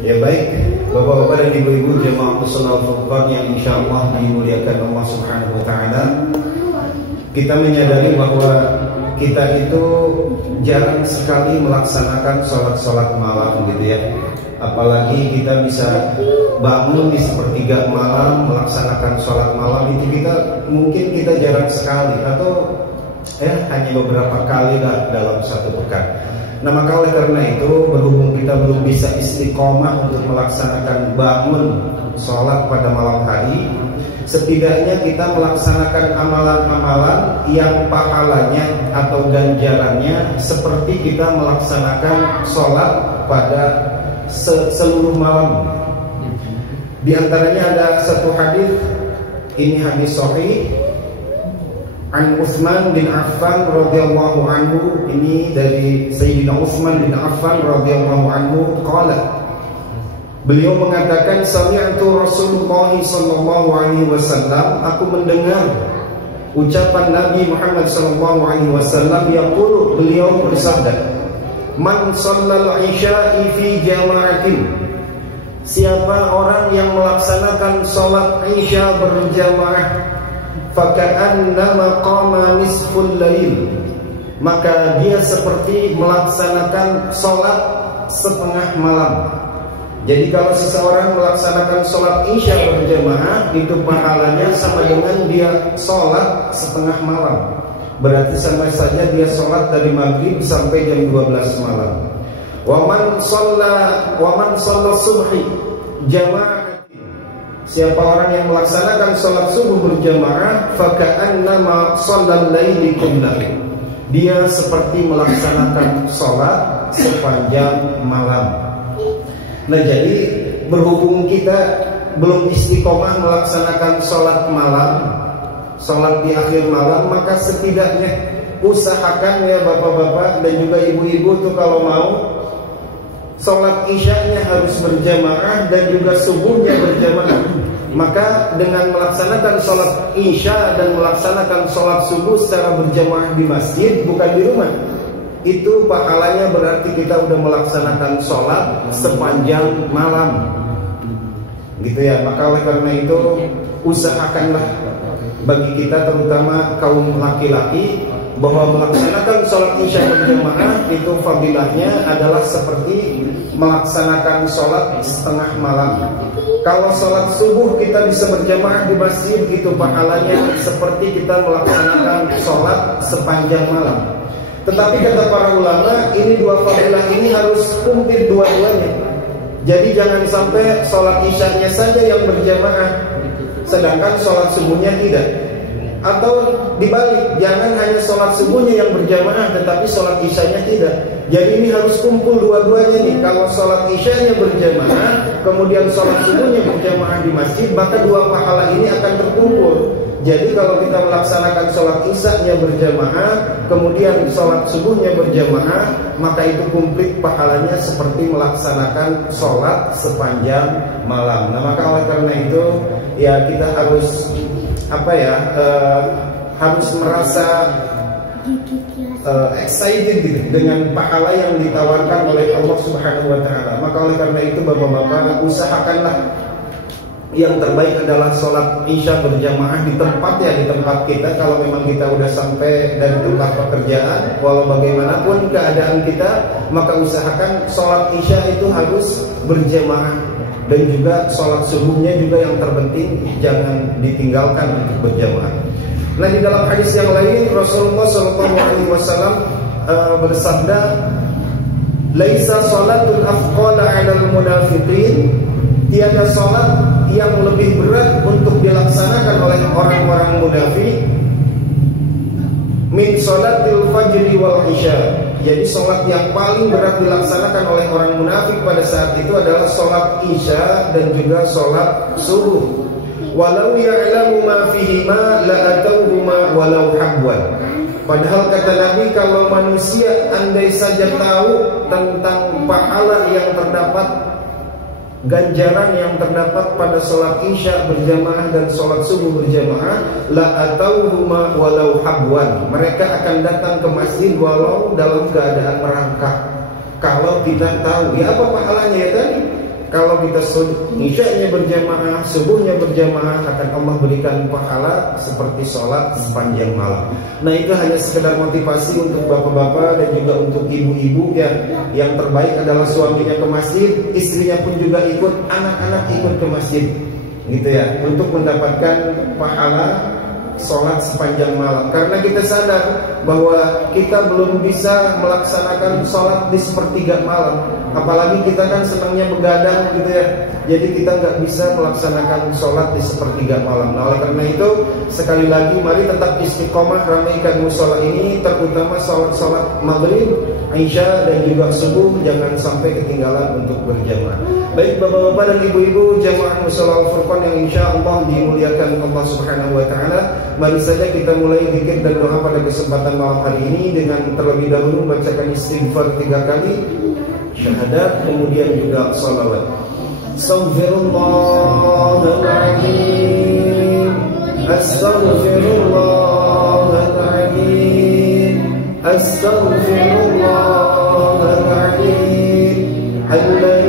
Ya baik, Bapak-bapak dan Ibu-ibu jemaah Husnul Furqan yang insyaallah dimuliakan Allah Subhanahu wa taala. Kita menyadari bahwa kita itu jarang sekali melaksanakan sholat malam gitu ya. Apalagi kita bisa bangun di sepertiga malam melaksanakan sholat malam, itu mungkin kita jarang sekali, atau hanya beberapa kali lah dalam satu pekan. Nah maka oleh karena itu, berhubung kita belum bisa istiqomah untuk melaksanakan bangun sholat pada malam hari, setidaknya kita melaksanakan amalan-amalan yang pahalanya atau ganjarannya seperti kita melaksanakan sholat pada seluruh malam. Di antaranya ada satu hadis, ini hadis sahih, An Utsman bin Affan radhiyallahu anhu, ini dari Sayyidina Utsman bin Affan radhiyallahu anhu, qala, beliau mengatakan, sami'tu Rasulullah sallallahu alaihi wasallam, aku mendengar ucapan Nabi Muhammad sallallahu alaihi wasallam, yaqulu, beliau bersabda, man shallal isya'i fi jama'atin, siapa orang yang melaksanakan salat isya berjamaah, faka'annama qama nisful lail, maka dia seperti melaksanakan salat setengah malam. Jadi kalau seseorang melaksanakan sholat isya berjamaah, itu pahalanya sama dengan dia sholat setengah malam. Berarti sama saja dia sholat dari maghrib sampai jam 12 malam. Waman sholat subhi jamaah, siapa orang yang melaksanakan sholat subuh berjamaah, faka'annama sholal laili kullahu, dia seperti melaksanakan sholat sepanjang malam. Nah jadi berhubung kita belum istiqomah melaksanakan sholat malam, sholat di akhir malam, maka setidaknya usahakan ya bapak-bapak dan juga ibu-ibu tuh kalau mau sholat isyanya harus berjamaah dan juga subuhnya berjamaah. Maka dengan melaksanakan sholat isya dan melaksanakan sholat subuh secara berjamaah di masjid, bukan di rumah, itu pahalanya berarti kita udah melaksanakan sholat sepanjang malam, gitu ya. Maka oleh karena itu usahakanlah bagi kita, terutama kaum laki-laki, bahwa melaksanakan sholat isya berjamaah itu fadilahnya adalah seperti melaksanakan sholat setengah malam. Kalau sholat subuh kita bisa berjamaah di masjid, itu pahalanya seperti kita melaksanakan sholat sepanjang malam. Tetapi kata para ulama, ini dua fadilah ini harus kumpul dua-duanya. Jadi jangan sampai sholat isyanya saja yang berjamaah, sedangkan sholat subuhnya tidak. Atau dibalik, jangan hanya sholat subuhnya yang berjamaah tetapi sholat isyanya tidak. Jadi ini harus kumpul dua-duanya nih. Kalau sholat isyanya berjamaah, kemudian sholat subuhnya berjamaah di masjid, maka dua pahala ini akan terkumpul. Jadi kalau kita melaksanakan sholat isyanya berjamaah, kemudian sholat subuhnya berjamaah, maka itu komplit pahalanya seperti melaksanakan sholat sepanjang malam. Nah maka oleh karena itu ya kita harus harus merasa excited gitu dengan pahala yang ditawarkan oleh Allah Subhanahu wa taala. Maka oleh karena itu bapak-bapak, usahakanlah yang terbaik adalah sholat isya berjamaah di tempat kita. Kalau memang kita udah sampai dari tempat pekerjaan, walau bagaimanapun keadaan kita, maka usahakan sholat isya itu harus berjamaah. Dan juga sholat subuhnya juga yang terpenting jangan ditinggalkan untuk berjamaah. Nah di dalam hadis yang lain Rasulullah SAW bersabda, laisa sholatul afqala 'alal munafiqin, tiada sholat yang lebih berat untuk dilaksanakan oleh orang-orang munafik min sholatil fajri wal isya. Jadi sholat yang paling berat dilaksanakan oleh orang munafik pada saat itu adalah sholat isya dan juga sholat subuh. Walau ya'lamu ma fihima la'atauhuma walau habwan. Padahal kata Nabi, kalau manusia andai saja tahu tentang pahala yang terdapat, ganjaran yang terdapat pada sholat isya berjamaah dan sholat subuh berjamaah, la'atauhuma walau habwan, mereka akan datang ke masjid walau dalam keadaan merangkak. kalau kita tahu. Ya apa pahalanya ya tadi? Kalau kita isya'nya berjamaah, subuhnya berjamaah, akan Allah berikan pahala seperti sholat sepanjang malam. Nah itu hanya sekedar motivasi untuk bapak-bapak dan juga untuk ibu-ibu ya. Yang terbaik adalah suaminya ke masjid, istrinya pun juga ikut, anak-anak ikut ke masjid, gitu ya, untuk mendapatkan pahala sholat sepanjang malam. Karena kita sadar bahwa kita belum bisa melaksanakan sholat di sepertiga malam. Apalagi kita kan senangnya begadang gitu ya. Jadi kita nggak bisa melaksanakan sholat di sepertiga malam. Nah oleh karena itu sekali lagi mari tetap istiqomah ramaikan musola ini, terutama sholat maghrib, isya dan juga subuh, jangan sampai ketinggalan untuk berjamaah. Baik bapak-bapak dan ibu-ibu jamaah musola Al-Furqan yang insya Allah dimuliakan Allah Subhanahu Wa Taala, mari saja kita mulai zikir dan doa pada kesempatan malam hari ini dengan terlebih dahulu membacakan istighfar 3 kali, syahadat, kemudian juga salawat. Astaghfirullahaladzim, astaghfirullahaladzim, astaghfirullahaladzim.